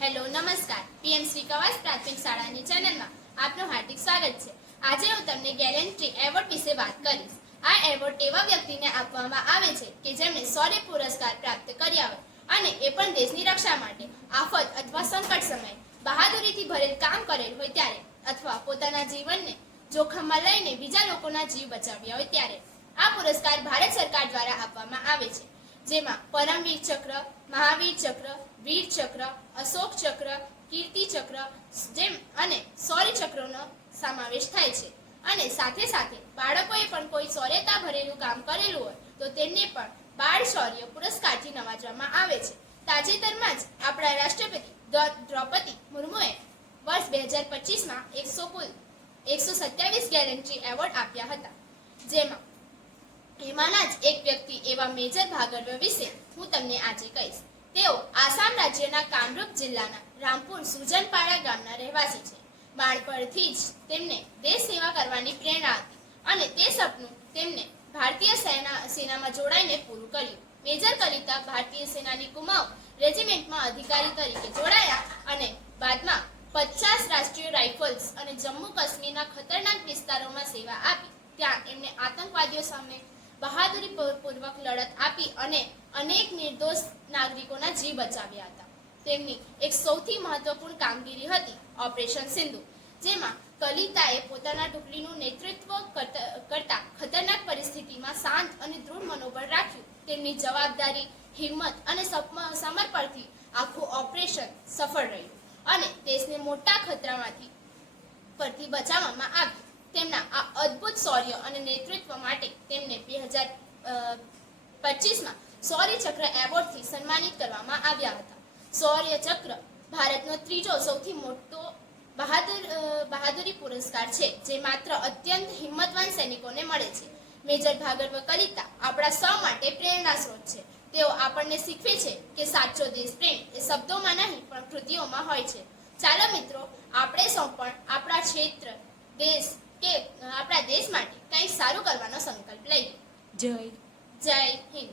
Hello નમસ્કાર PM Shri કવાસ પ્રાથમિક શાળાની ચેનલમાં આપનું હાર્દિક સ્વાગત છે। આજે હું તમને ગેલેન્ટ્રી એવોર્ડ વિશે વાત કરીશ। આ એવોર્ડ એવા વ્યક્તિને આપવામાં આવે છે કે જેમણે શૌર્ય પુરસ્કાર પ્રાપ્ત કર્યા હોય અને એ પણ દેશની રક્ષા માટે આફત અથવા સંકટ સમયે બહાદુરીથી ભરેલ કામ કરેલ હોય ત્યારે અથવા પોતાના જીવનને જોખમમાં લઈને બીજા લોકોના જીવ બચાવ્યા હોય ત્યારે આ પુરસ્કાર ભારત સરકાર દ્વારા આપવામાં આવે છે, જેમાં પરમવીર ચક્ર, મહાવીર ચક્ર, વીર ચક્ર, અશોક ચક્ર, કીર્તિ ચક્ર જેમ અને શૌર્ય ચક્રનો સમાવેશ થાય છે। અને સાથે સાથે બાળકોએ પણ કોઈ શૌર્યતા ભરેલું કામ કરેલું હોય તો તેમને પણ બાળ શૌર્ય પુરસ્કારથી નવાજવામાં આવે છે। તાજેતરમાં જ આપણા રાષ્ટ્રપતિ દ્રૌપદી મુર્મુએ વર્ષ 2025માં કુલ 127 ગેલેન્ટ્રી એવોર્ડ આપ્યા હતા, જેમાં એમાંના જ એક વ્યક્તિ એવા મેજર ભાગર્વ વિશે હું તમને આજે કહીશ। તેઓ આસામ રાજ્યના કામરૂપ જિલ્લાના રામપુર સુજનપાડા ગામના રહેવાસી છે। બાળપણથી જ તેમને દેશ સેવા કરવાની પ્રેરણા હતી અને તે સપનું તેમને ભારતીય સેનામાં જોડાઈને પૂરું કર્યું। મેજર કલિતા ભારતીય સેનાની કુમાઉ રેજિમેન્ટમાં અધિકારી તરીકે જોડાયા અને બાદમાં 50 રાષ્ટ્રીય રાઇફલ્સ અને જમ્મુ કાશ્મીરના ખતરનાક વિસ્તારોમાં સેવા આપી। ત્યાં એમને આતંકવાદીઓ સામે બહાદુરીપૂર્વક લડત આપી અને અનેક નિર્દોષ નાગરિકોના જીવ બચાવ્યા હતા। તેમની એક સૌથી મહત્વપૂર્ણ કામગીરી હતી ઓપરેશન સિંધુ, જેમાં કલિતાએ પોતાના ટુકડીનું નેતૃત્વ કરતા ખતરનાક પરિસ્થિતિમાં શાંત અને દૃઢ મનોબળ રાખ્યું। તેમની જવાબદારી, હિંમત અને સમર્પણથી આખું ઓપરેશન સફળ રહ્યું અને દેશને મોટા ખતરામાંથી બચાવવામાં આવ્યું। તેમના આ અદ્ભુત શૌર્ય અને નેતૃત્વ માટે તેમને 2025માં શૌર્ય ચક્ર એવોર્ડથી સન્માનિત કરવામાં આવ્યા હતા। શૌર્ય ચક્ર ભારતનો ત્રીજો સૌથી મોટો બહાદુરી પુરસ્કાર છે, જે માત્ર અત્યંત હિંમતવાન સૈનિકોને મળે છે। મેજર ભાગર્વ કલિતા આપણા સૌ માટે પ્રેરણા સ્ત્રોત છે। તેઓ આપણને શીખવે છે કે સાચો દેશ પ્રેમ એ શબ્દોમાં નહીં પણ કૃતિઓમાં હોય છે। ચાલો મિત્રો, આપણે સૌ પણ આપણા ક્ષેત્ર, દેશ કે આપણા દેશ માટે કંઈક સારું કરવાનો સંકલ્પ લઈએ। જય જય હિન્દ।